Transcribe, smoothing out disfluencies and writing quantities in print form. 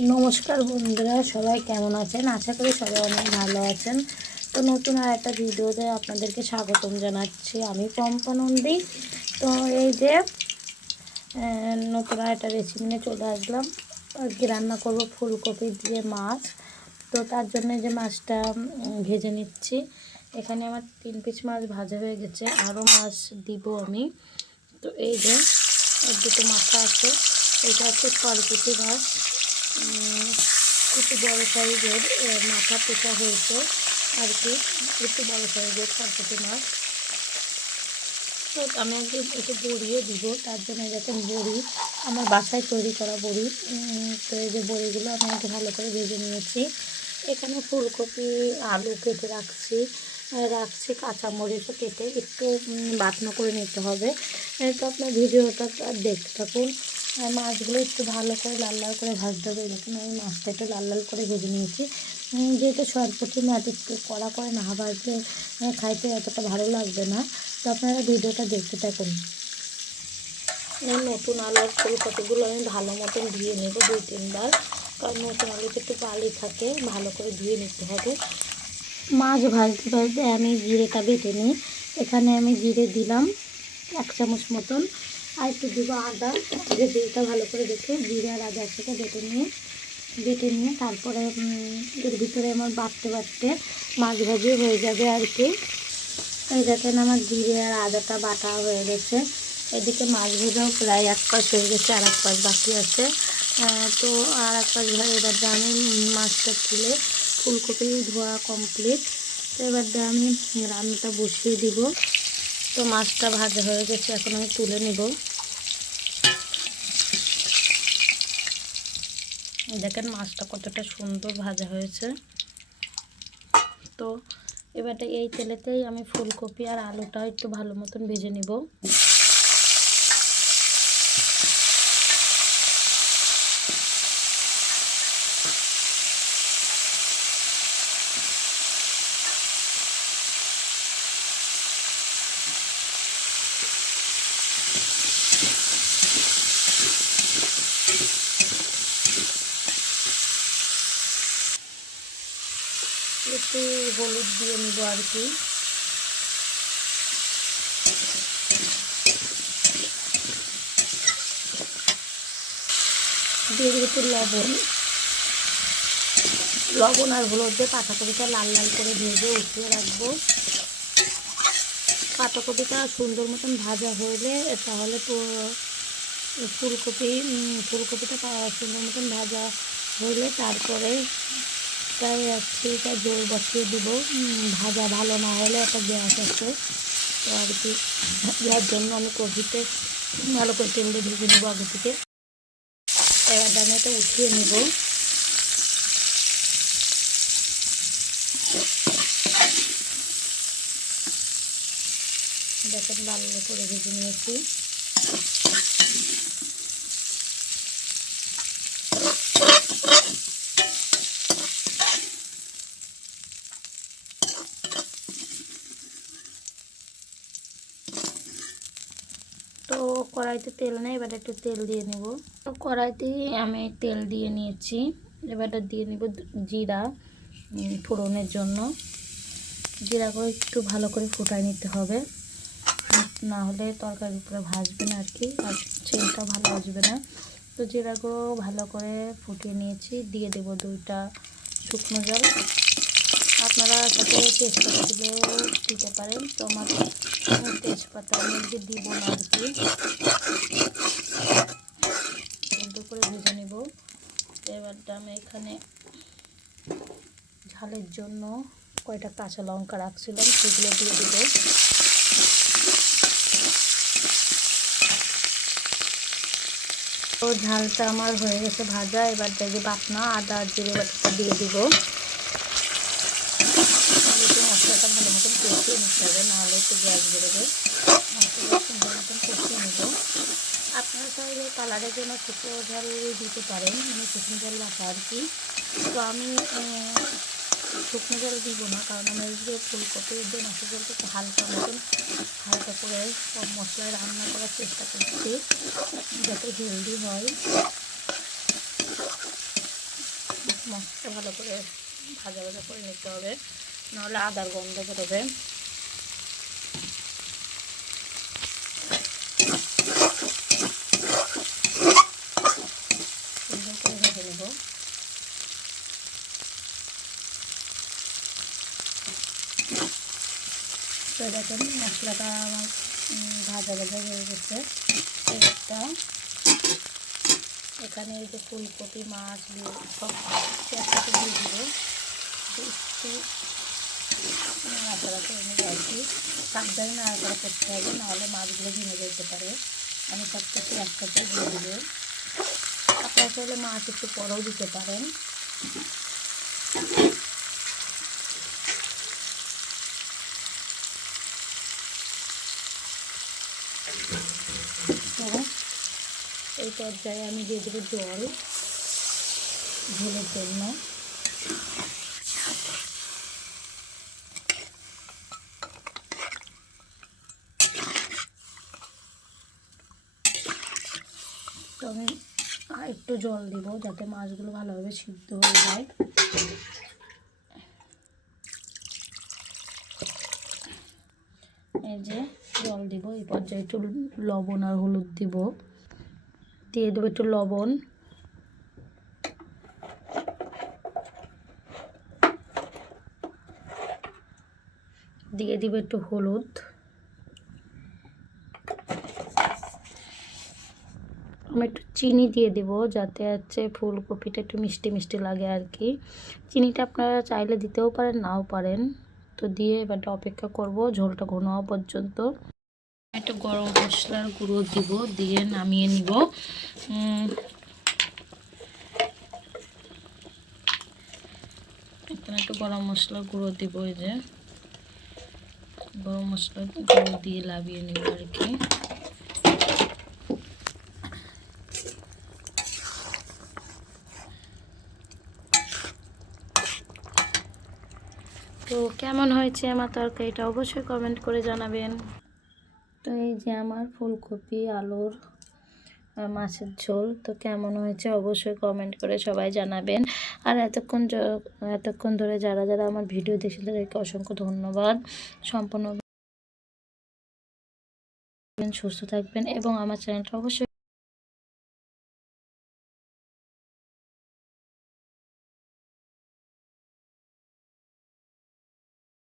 নমস্কার বন্ধুরা, সবাই কেমন আছেন? আশা করি সবাই অনেক ভালো আছেন। তো নতুন আর একটা ভিডিওতে আপনাদেরকে স্বাগতম জানাচ্ছি। আমি পম্পা নন্দী। তো এই যে নতুন আর একটা রেসিপি নিয়ে চলে আসলাম। আজকে রান্না করব ফুলকপি দিয়ে মাছ। তো তার জন্য যে মাছটা ভেজে নিচ্ছি। এখানে আমার 3 পিস মাছ ভাজা হয়ে গেছে, আরও মাছ দিব আমি। তো এই যে দুটো মাথা আছে, এটা হচ্ছে সরপুঁটি মাছ। একটু বড়ো সাইজের মাথা পোষা হয়েছে আর কি, একটু বড়ো সাইজের সরপুঁটি মাছ। তো আমি আজকে একটু বড়িও দিব, তার জন্য দেখেন বড়ি আমার বাসায় তৈরি করা বড়ি। তো এই যে বড়িগুলো আমি একটু ভালো করে ভেজে নিয়েছি। এখানে ফুলকপি আলু কেটে রাখছি কাঁচামরিচও কেটে একটু বাটনা করে নিতে হবে। তো আপনার ভিডিওটা দেখতে থাকুন। মাছগুলো একটু ভালো করে লাল লাল করে ভাজতে হবে। দেখুন আমি মাছটা একটু লাল লাল করে ভেজে নিয়েছি। যেহেতু সরপুঁটি মাছ একটু কড়া করে না ভাজলে খাইতে অতটা ভালো লাগবে না। তো আপনারা ভিডিওটা দেখতে থাকুন। নতুন আলুর ফুলকপিগুলো আমি ভালো মতন ধুয়ে নেব 2-3 বার, কারণ নতুন আলুতে একটু বালি থাকে, ভালো করে ধুয়ে নিতে হবে। মাছ ভাজতে ভাজতে আমি জিরেটা বেটে নিই। এখানে আমি জিরে দিলাম 1 চামচ মতন, আর একটু দিব আদা। যে জিরেটা ভালো করে দেখে জিরে আর আদা একসাথে বেটে নিয়ে তারপরে এর ভিতরে আমার বাটতে মাছ ভাজি হয়ে যাবে আর কি। এই দেখেন আমার জিরে আর আদাটা বাটা হয়ে গেছে। এদিকে মাছ ভাজাও প্রায় 1 পাশ হয়ে গেছে, আর 1 পাশ বাকি আছে। তো আর 1 পাশ এবার আমি মাছটা তুলে, ফুলকপি ধোয়া কমপ্লিট। তো এবার আমি রান্নাটা বসিয়ে দিব। তো মাছটা ভাজা হয়ে গেছে, এখন আমি তুলে নেব। দেখেন মাছটা কতটা সুন্দর ভাজা হয়েছে। তো এবারে এই তেলেতেই আমি ফুলকপি আর আলুটা একটু ভালো মতন ভেজে নেব। একটু হলুদ দিয়ে নেব আর কি। দিয়ে একটু লবণ আর হলুদ দিয়ে পাতাকপিটা লাল লাল করে ভেজে উঠিয়ে রাখবো। পাতাকপিটা সুন্দর মতন ভাজা হলে তাহলে ফুলকপিটা সুন্দর মতন ভাজা হলে তারপরে তাই একটা জল বসিয়ে দিব। ভাজা ভালো না হলে একটা গ্যাস আছে, তো আর কি যার জন্য আমি কপিতে ভালো করে তেল দিয়ে ভেজে নেবো আগে থেকে। এবার আমি এটা উঠিয়ে নেব। দেখেন লাল করে ভেজে নিয়েছি। তো কড়াইতে তেল নেই, এবার একটু তেল দিয়ে নেব। তো কড়াইতেই আমি তেল দিয়ে নিয়েছি। এবারটা দিয়ে নেব জিরা ফোড়নের জন্য। জিরাগুলো একটু ভালো করে ফুটাই নিতে হবে, না হলে তরকারির উপরে ভাজবে না আর কি, আর সেলটা ভালো আসবে না। তো জিরাগুলো ভালো করে ফুটিয়ে নিয়েছি। দিয়ে দেব 2টা শুকনো জল। আপনারা সাথে তেজপাতা দিলেও দিতে পারেন। তো আমার তেজপাতা আমি দিব না আর কি, সুন্দর করে ভেজে নেব। এবারটা আমি এখানে ঝালের জন্য কয়টা কাঁচা লঙ্কা রাখছিলাম, সেগুলো দিয়ে দেব। তো ঝালটা আমার হয়ে গেছে ভাজা। এবার দেখি বাটনা আদা জিরে বাটাটা দিয়ে দিব। মশলাটা ভালো মতন কষিয়ে নিতে হবে, নাহলে একটু গ্যাস বেরোবে। মশলাটা সুন্দর মতন কষিয়ে নেব। আপনারা চাইলে কালারের জন্য শুকনো ঝাল দিতে পারেন, মানে শুকনো ঝাল বাটা আর কি। তো আমি শুকনো জল দিব না, কারণ আমি এই যে ফুলকপি দিয়ে মাছের জলটা একটু হালকা করে কম মশলায় রান্না করার চেষ্টা করছি, যাতে হেলদি হয়। মাছটা ভালো করে ভাজা ভাজা করে নিতে হবে, নাহলে আদার গন্ধ বেরোবে। সুন্দর করে ভেজে নেব। তো দেখুন মশলাটা আমার ভাজা ভাজা হয়ে গেছে। একটা এখানে এই যে ফুলকপি মাছ সব একসাথে দিয়ে দিব, একটু নাড়াচাড়া করে নেবো আর কি। সাবধানে নাড়াচাড়া করতে হবে, নাহলে মাছগুলো ভেঙে যেতে পারে। আমি সব কিছু একসাথে দিয়ে দেবো। আপনারা চাইলে মাছ একটু পরেও দিতে পারেন। তো এই পর্যায়ে আমি দিয়ে দেবো জল ঝোলের জন্য। তো আমি একটু জল দিব যাতে মাছগুলো ভালোভাবে সিদ্ধ হয়ে যায়। এই যে জল দিব। এই পর্যায়ে একটু লবণ আর হলুদ দিব, দিয়ে দেবো একটু লবণ, দিয়ে দিব একটু হলুদ, আমি একটু চিনি দিয়ে দিব যাতে হচ্ছে ফুলকপিটা একটু মিষ্টি মিষ্টি লাগে আর কি। চিনিটা আপনারা চাইলে দিতেও পারেন, নাও পারেন। তো দিয়ে এবারটা অপেক্ষা করব ঝোলটা ঘন হওয়া পর্যন্ত। একটু গরম মশলার গুঁড়ো দিব, দিয়ে নামিয়ে নিব। এখানে একটু গরম মশলার গুঁড়ো দিব, এই যে গরম মশলার গুঁড়ো দিয়ে লাভিয়ে নিব আর কি। তো কেমন হয়েছে আমার তরকারিটা অবশ্যই কমেন্ট করে জানাবেন। তো এই যে আমার ফুলকপি আলুর মাছের ঝোল তো কেমন হয়েছে অবশ্যই কমেন্ট করে সবাই জানাবেন। আর এতক্ষণ ধরে যারা যারা আমার ভিডিও দেখছেন তাদেরকে অসংখ্য ধন্যবাদ। সম্পূর্ণ সুস্থ থাকবেন এবং আমার চ্যানেলটা অবশ্যই